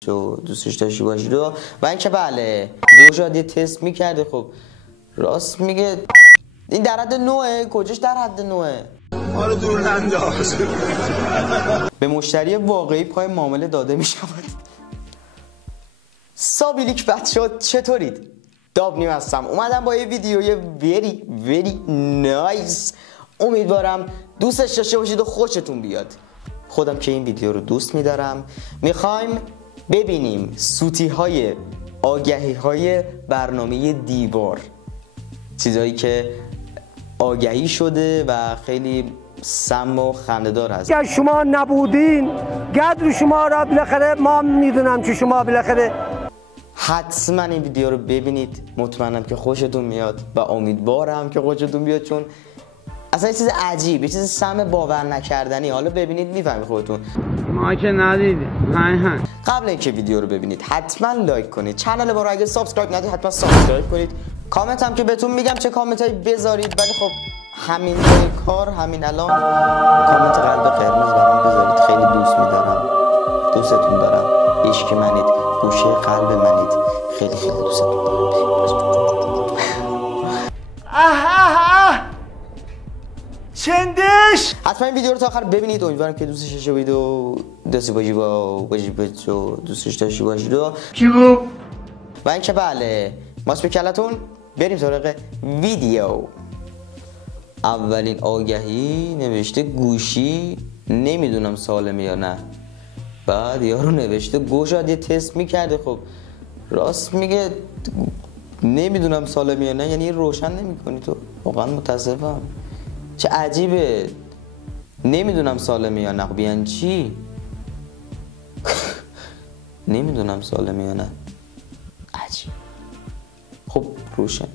دوستش داشتی باشید و اینکه بله گوشاد یه تست میکرده. خب راست میگه این در حد 9 کجاش در حد 9 ما رو دور ننداز. به مشتری واقعی پای معامله داده میشود. سابیلیک بچه‌ها چطورید؟ دابنیم هستم، اومدم با یه ویدیوی وری نایس. امیدوارم دوستش داشته باشید و خوشتون بیاد. خودم که این ویدیو رو دوست میدارم. میخوایم ببینیم سوتی های آگهی های برنامه دیوار، چیزهایی که آگهی شده و خیلی سم و خنده‌دار هست. اگر شما نبودین قدر شما را بالاخره ما میدونم که شما بالاخره. حتما این ویدیو رو ببینید، مطمئنم که خوشتون میاد و امیدوارم که خوشتون بیاد، چون اصلا یه چیز عجیب، یه چیز سم باور نکردنی. حالا ببینید میفهمید خودتون. ما که ندیدیم. قبل اینکه ویدیو رو ببینید حتما لایک کنید، کانال ما رو اگه سابسکرایب ندید حتما سابسکرایب کنید. کامنت هم که بهتون میگم چه کامنتایی بذارید، ولی خب همین کار همین الان کامنت قلب قرمز برام بذارید، خیلی دوست میدارم، دوستتون دارم، عشق منید، گوشه قلب منید، خیلی خیلی دوستتون دارم. چندش حتما این ویدیو رو تا آخر ببینید، امیدوارم که دوستش داشته باشید و دوستش داشته باشید و اینکه بله ماست به کلتون. بریم سراغ ویدیو. اولین آگهی نوشته گوشی نمیدونم سالمه یا نه، بعد یارو نوشته گوشاد یه تست میکرده. خب راست میگه نمیدونم سالمه یا نه، یعنی روشن نمیکنی تو. واقعا متاسفم، چه عجیبه. نمیدونم سالمه یا نه، خب یعنی چی؟ نمیدونم سالمه یا نه، عجیب. خب روشن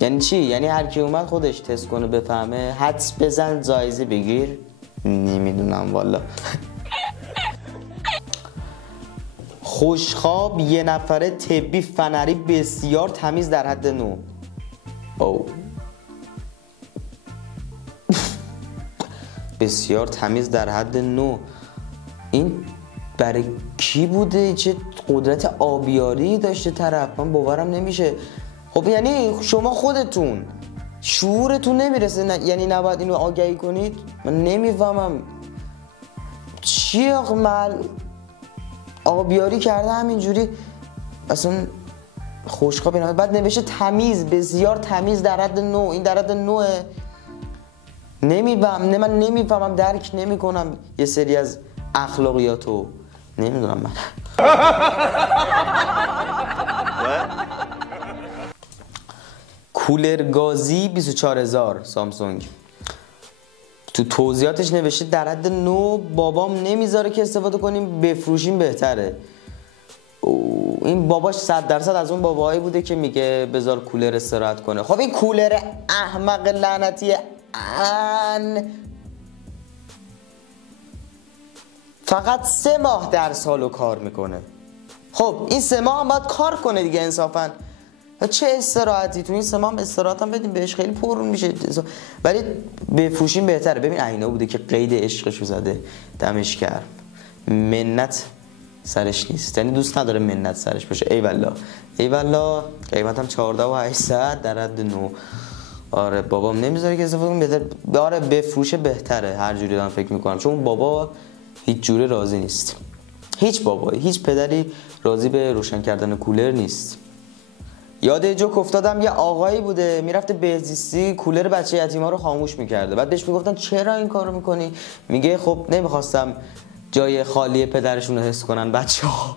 یعنی چی؟ یعنی هر کی اومد خودش تست کنه بفهمه، حدس بزن جایزه بگیر. نمیدونم والا. خوشخواب یه نفره طبی فنری بسیار تمیز در حد 9. او بسیار تمیز در حد 9. این برای کی بوده؟ چه قدرت آبیاری داشته طرف؟ من باورم نمیشه. خب یعنی شما خودتون شعورتون نمیرسه یعنی نباید اینو آگهی کنید؟ من نمیفهمم چیه مال آبیاری کرده همینجوری اصلا. خوشخواب اینا بعد نوشته تمیز، بسیار تمیز در حد 9. این در حد 9 من نمیفهمم، درک نمیکنم یه سری از اخلاقیاتو. نمیدونم من. کولر گازی 24000 سامسونگ. تو توضیحاتش نوشته در حد 9 بابام نمیذاره که استفاده کنیم، بفروشیم بهتره. این باباش 100% از اون باباهایی بوده که میگه بذار کولر استراحت کنه. خب این کولر احمق لعنتی فقط 3 ماه در سالو کار میکنه. خب این 3 ماه هم باید کار کنه دیگه انصافا. چه استراحتی؟ تو این 3 ماه هم استراحت هم بدیم بهش، خیلی پررون میشه، ولی بفروشیم بهتره. ببین اینا بوده که قید عشقشو زده، دمش گرم، منت سرش نیست، یعنی دوست نداره منت سرش باشه. ای والله ای والله. قیمتم 14800 در حد 9. آره بابام نمیذاره که استفاده کنم، بهتر آره بفروشه بهتره. هر جوری دارم فکر میکنم، چون بابا هیچ جوره راضی نیست. هیچ بابایی، هیچ پدری راضی به روشن کردن کولر نیست. یاد جوک افتادم، یه آقایی بوده میرفته بهزیستی کولر بچه یتیما رو خاموش میکرده. بعد بهش میگفتن چرا این کارو میکنی؟ میگه خب نمیخواستم جای خالی پدرشون رو حس کنن بچه‌ها.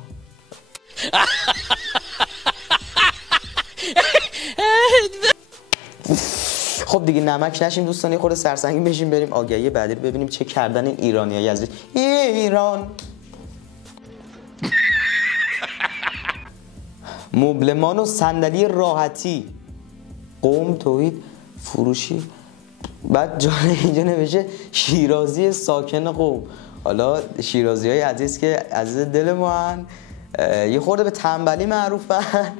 خب دیگه نمک نشیم دوستان، یه خورده سرسنگین بشیم، بریم آگهی بعدی رو ببینیم چه کردن این ایرانیای عزیز. ایران مبلمان و صندلی راحتی قوم توحید فروشی. بعد اینجا نوشته شیرازی ساکن قوم. حالا شیرازی های عزیز که عزیز دل ما هن، یه خورده به تنبلی معروفن.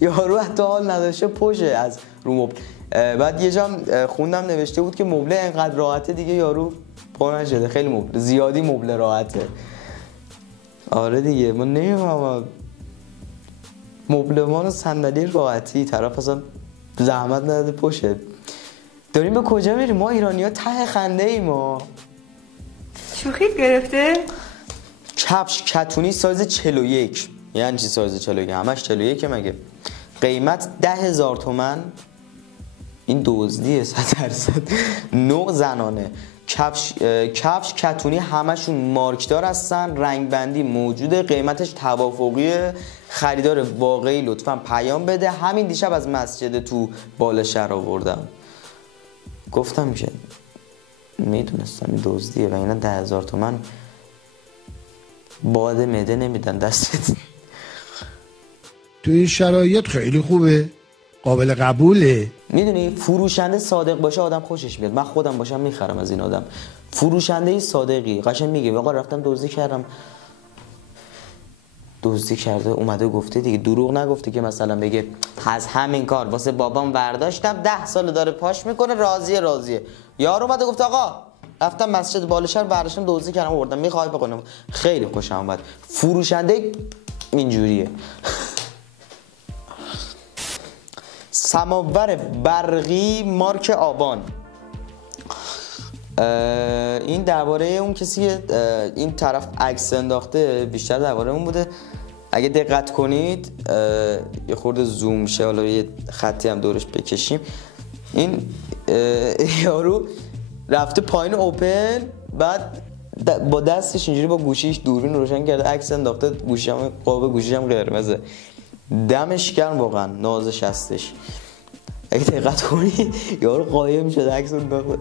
یارو حتی حال نداشته پشه از رو مبل. بعد یه جام خوندم نوشته بود که مبله انقدر راحته دیگه یارو پا نشده، خیلی مبله زیادی مبله راحته. آره دیگه من نمیفهمم مبلمان و صندلی راحتی طرف اصلا زحمت نداده پشه. داریم به کجا میریم؟ ما ایرانی‌ها ته خنده ایم. ما شوخیت گرفته؟ کفش کتونی سایز 41. یعنی چی سایز 41؟ همش 41 مگه؟ قیمت 10,000 تومان. این دزدیه 100%. نوع زنانه. کفش کتونی همشون مارکدار هستن، رنگ بندی موجوده، قیمتش توافقیه. خریدار واقعی لطفا پیام بده. همین دیشب از مسجد تو بالشهر آوردم. گفتم که میدونستم این دزدیه و اینا 10,000 تومان باد معده نمیدن دستت. تو این شرایط خیلی خوبه، قابل قبوله. میدونی فروشنده صادق باشه آدم خوشش میاد. من خودم باشم میخرم از این آدم. فروشنده صادقی قشنگ میگه آقا رفتم دزدی کردم. دزدی کرده اومده گفته دیگه، دروغ نگفته که مثلا بگه از همین کار واسه بابام برداشتم 10 سال داره پاش میکنه راضیه. یارو اومده گفته آقا رفتم مسجد بالشهر برداشتم دزدی کردم آوردم میخوای بکنم. خیلی خوشم اومد. فروشنده اینجوریه. سماور برقی مارک آبان. این درباره اون کسی که این طرف عکس انداخته بیشتر درباره اون بوده. اگه دقت کنید یه خورده زوم شه، حالا یه خطی هم دورش بکشیم. این یارو رفته پایین اوپن، بعد با دستش اینجوری با گوشیش دوربین روشن کرده عکس انداخته. قاب گوشیش هم قرمزه. دمش گرم واقعا، نازش هستش. اگه دقت کنی یارو قایم شده عکس انداخته.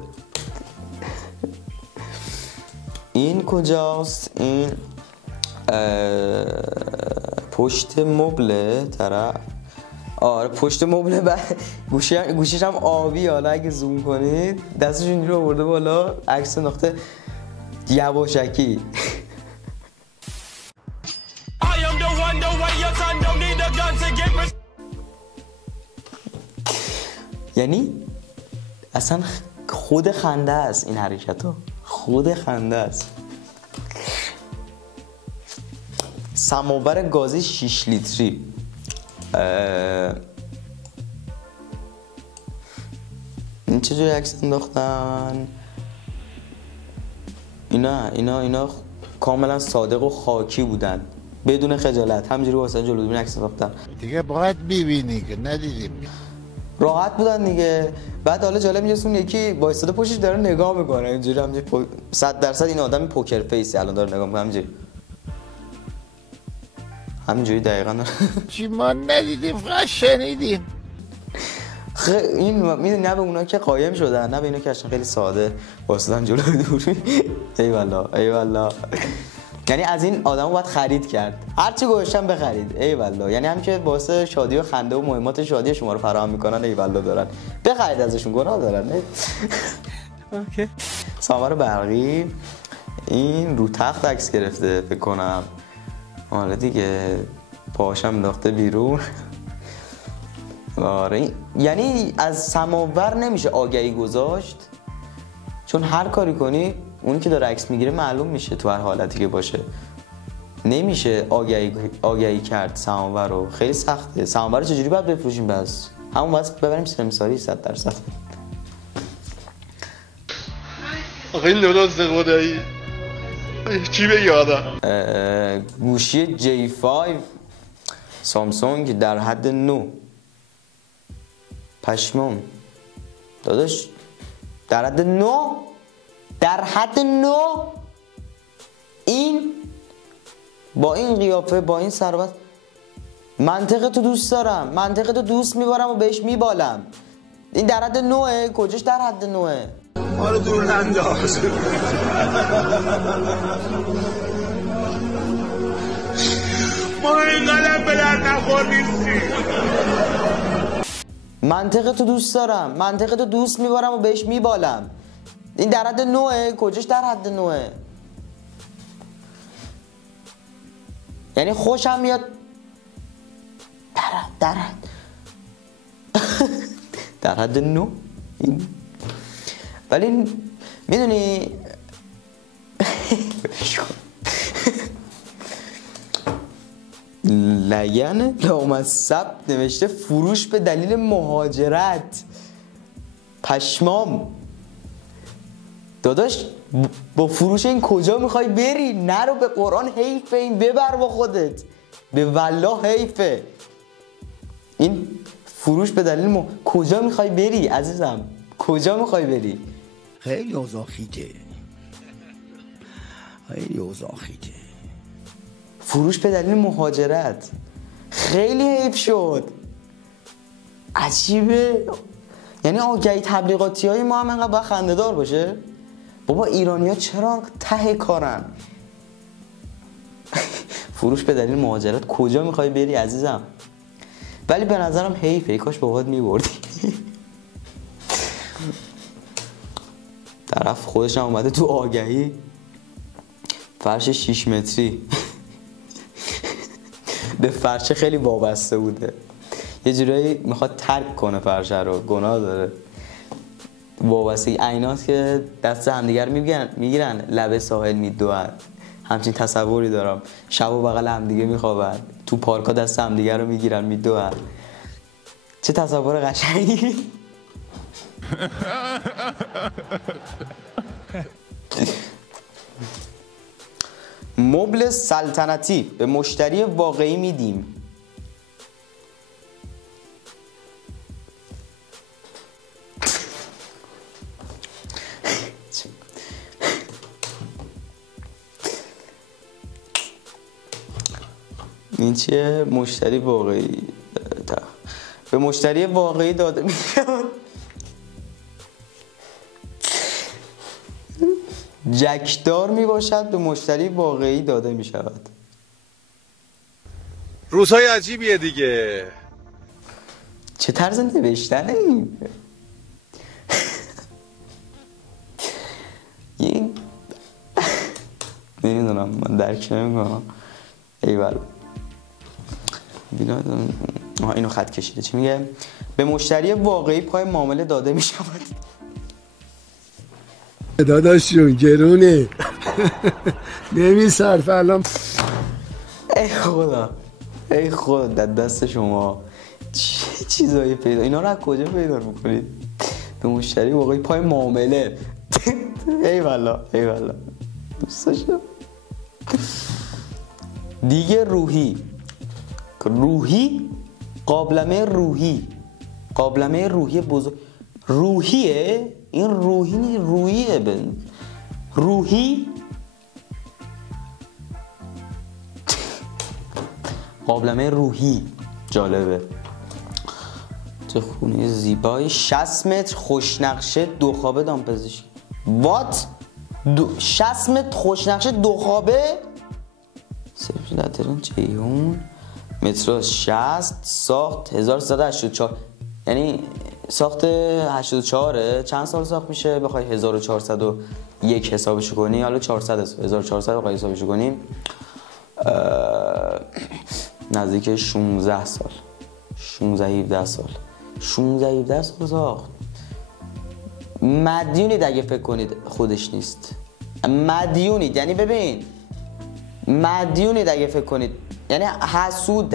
این کجاست؟ این پشت مبل طرف. آره پشت مبل. گوشیش هم آبی. حالا اگه زوم کنید دستش اینجوری آورده بالا عکس انداخته یواشکی. یعنی اصلا خود خنده است این حرکت ها. خود خنده است. سماور گازی 6 لیتری. این چجوری عکس انداختن؟ اینا کاملا صادق و خاکی بودن بدون خجالت. همینجوری واسه جلو دوربین عکس انداختن. دیگه باید ببینی که ندیدیم. راحت بودن دیگه. بعد حالا جالب میگه اون یکی وایساده پشتش داره نگاه میکنه اینجوری. همینجوری 100% این آدم پوکر فیسی الان داره نگاه میکنه همینجوری دقیقاً. چی ما ندیدیم فقط شنیدیم. این میدونی نه به اونا که قایم شدن نه به اینا که اصلا خیلی ساده واسدن جلو دوربین. ای والله. یعنی از این آدمو باید خرید کرد. هر چی گوشتن بخرید. ای والله. یعنی هم که واسه شادی و خنده و مهمات شادی شما رو فراهم میکنن. ای والله دارن. بخرید ازشون، گناه دارن. اوکی. سماور برقی این رو تخت عکس گرفته فکر کنم. آره دیگه پاشم انداخته بیرون. آره یعنی از سماور نمیشه آگهی گذاشت، چون هر کاری کنی اونی که داره عکس میگیره معلوم میشه تو هر حالتی که باشه. نمیشه آگهی کرد سماور رو. خیلی سخته. سماور رو چجوری باید بفروشیم؟ بس همون باید ببریم سمساری 100%. آخه این لولاز خدایی چی بگی آدم؟ گوشی J5 سامسونگ در حد 9. پشمام داداش، در حد 9 در حد 9 این با این قیافه با این ثروت. منطقه تو دوست دارم، منطقه تو دوست میبارم و بهش میبالم. این در حد 9 کجاش در حد 9؟ ما رو دور ننداز. ما اینقدر به در نخور نیستیم. منطقه تو دوست دارم، منطقه تو دوست میبارم و بهش میبالم. این در حد 9 کجاش در حد 9؟ یعنی خوشم میاد در حد در حد 9 این. ولی میدونی لگن لامصب نوشته فروش به دلیل مهاجرت. پشمام داداش، با فروش این کجا میخوای بری؟ نرو، به قرآن حیفه، این ببر با خودت، به والله حیفه. این فروش به دلیل کجا میخوای بری عزیزم؟ کجا میخوای بری؟ خیلی اوضاع خیته، خیلی اوضاع خیته. فروش به دلیل مهاجرت خیلی حیف شد. عجیبه. یعنی آگهی تبلیغاتی های ما هم انقدر باید خنده‌دار باشه؟ بابا ایرانی ها چرا ته کارن؟ فروش به دلیل مهاجرت کجا میخوای بری عزیزم؟ ولی به نظرم حیفه، کاش بابات میبردی. طرف خودش هم اومده تو آگهی فرش 6 متری. به فرش خیلی وابسته بوده، یه جورایی میخواد ترک کنه فرشه رو، گناه داره. وابستگی عیناست که دست همدیگر میگیرن لبه ساحل میدوئن. همچین تصوری دارم، شب و بغل همدیگه میخوابن، تو پارکا دست همدیگر رو میگیرن میدوئن. چه تصور قشنگی. مبل سلطنتی به مشتری واقعی میدیم. این چیه؟ مشتری واقعی به مشتری واقعی داده میشود. جکدار میباشد به مشتری واقعی داده میشود. روزهای عجیبیه دیگه. چه طرز نوشتنه این؟ این نمیدونم، من درک نمیکنم. ایول اینو خط کشیده. چی میگه؟ به مشتری واقعی پای معامله داده میشود. داداشون گرونه. نمیصرف الان. ای خدا، ای خدا، در دست شما چه چیزایی پیدا، اینا رو از کجا پیدا میکنید؟ به مشتری واقعی پای معامله. ای والله، ای والله، دوست داشتم. دیگه روحی قابلمه روحی بزرگ. روحیه؟ این روحی نیست، روحیه. روحی قابلمه روحی. جالبه. چه خونه زیبایی. 60 متر خوشنقشه 2 خوابه دامپزشکی. وات؟ 60 متر خوشنقشه 2 خوابه؟ سرفش در تهران جیهون. متراژ 60. ساخت 1384. یعنی ساخت 84. چند سال ساخت میشه؟ بخوای 1401 حسابش کنی، حالا 1400 بخوای حسابش کنی، نزدیک 16 سال، 16-17 سال، 16-17 سال ساخت. مدیونید اگه فکر کنید خودش نیست. مدیونید، یعنی ببین، مدیونید اگه فکر کنید، یعنی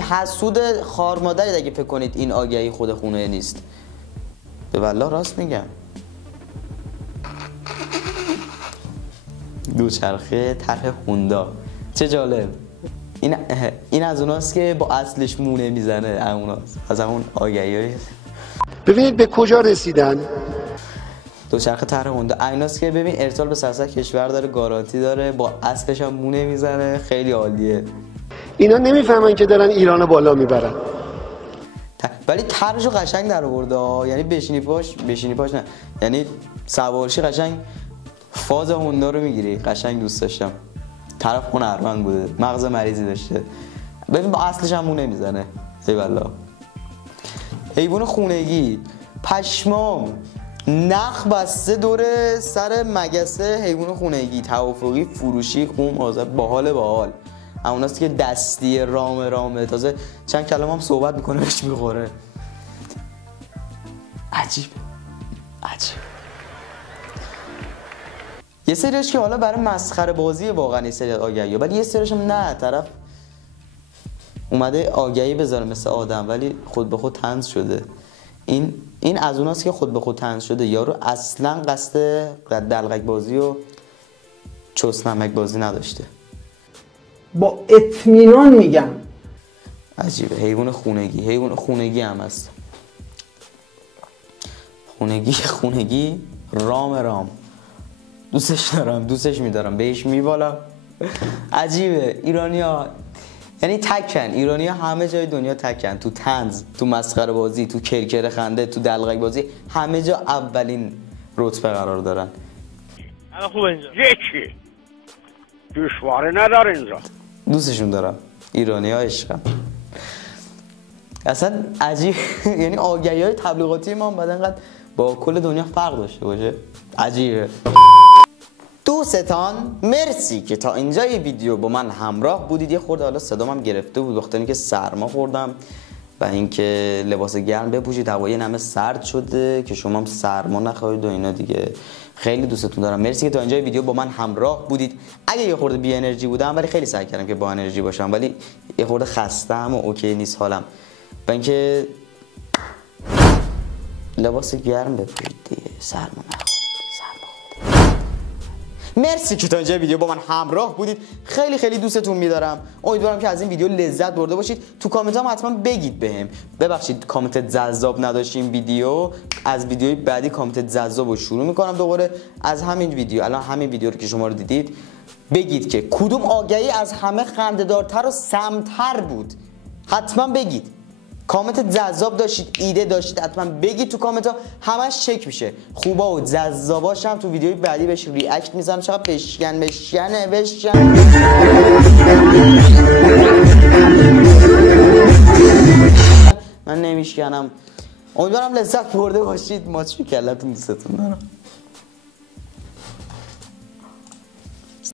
حسود خارمادرید اگه فکر کنید این آگهی خود خونه نیست. به والله راست میگم. دوچرخه طرح هوندا، چه جالب. این از اوناست که با اصلش مونه میزنه. اوناست از همون آگهی. ببینید به کجا رسیدن. دوچرخه طرح هوندا ایناست که ببین ارسال به سراسر کشور داره، گارانتی داره، با اصلش هم مونه میزنه. خیلی عالیه. اینا نمیفهمن که دارن ایرانو بالا میبرن. ولی طرحشو قشنگ در آورده. یعنی بشینی پاش نه، یعنی سوارشی قشنگ فاز هوندا رو میگیری. قشنگ دوست داشتم. طرف هنرمند بوده، مغز مریضی داشته. ببین با اصلش هم مونه میزنه. ای والله. حیوان خونگی، پشمام، نخ بسته دور سر مگسه حیوان خونگی، توافقی، فروشی، قوم، آزاد، باحال. هموناست که دستی رامه تازه چند کلمه هم صحبت میکنه بهش میخوره. عجیب. یه سریش که حالا برای مسخره بازی واقعا یه سری آگهیه، ولی یه سریش هم نه، طرف اومده آگهی بذاره مثل آدم ولی خود به خود طنز شده. این از اوناست که خود به خود طنز شده. یارو اصلا قصد دلقک بازی و چست نمک بازی نداشته. با اطمینان میگم عجیبه. حیوان خونگی هم هست. خونگی رام دوستش دارم، دوستش میدارم، بهش میبالم. عجیبه. ایرانی‌ها یعنی تکن. ایرانی‌ها همه جای دنیا تکن. تو طنز، تو مسخره بازی، تو کرکر خنده، تو دلقک بازی، همه جا اولین رتبه قرار دارن. الان خوبه اینجا یکی دشواره نداره اینجا. دوستشون دارم. ایرانی‌ها عشقم. اصلا عجیب. یعنی آگهی‌های تبلیغاتی ما بعد انقدر با کل دنیا فرق داشته باشه. عجیبه. دوستان مرسی که تا اینجای ویدیو با من همراه بودید. یه خورده حالا صدام هم گرفته بود وقتی که سرما خوردم و اینکه لباس گرم بپوشید. هوای نمه سرد شده که شما هم سرما نخورید و اینا دیگه. خیلی دوستتون دارم. مرسی که تا اینجای ویدیو با من همراه بودید. اگه یه خورده بی انرژی بودم ولی خیلی سعی کردم که با انرژی باشم ولی یه خورده خستم و اوکی نیست حالم. و اینکه لباس گرم بپوشید دیگه. سرما نخورید. مرسی که تا اینجا ویدیو با من همراه بودید. خیلی دوستتون می‌دارم. امیدوارم که از این ویدیو لذت برده باشید. تو کامنت ها حتما بگید بهم. ببخشید کامنت جذاب نداشتیم ویدیو. از ویدیوی بعدی کامنت جذابو شروع می‌کنم دوباره. از همین ویدیو الان همین ویدیو رو که شما رو دیدید بگید که کدوم آگهی از همه خنده‌دارتر و سم‌تر بود. حتما بگید. کامنت جذاب داشتید، ایده داشتید، حتما بگید تو کامنت ها. همش چک میشه. خوبا و جذاباش هم تو ویدیوی بعدی بهش ریاکت میذارم. چقدر بشکن. من نمیشکنم. امیدوارم لذت برده باشید. ماچ کلتون دوستتون دارم.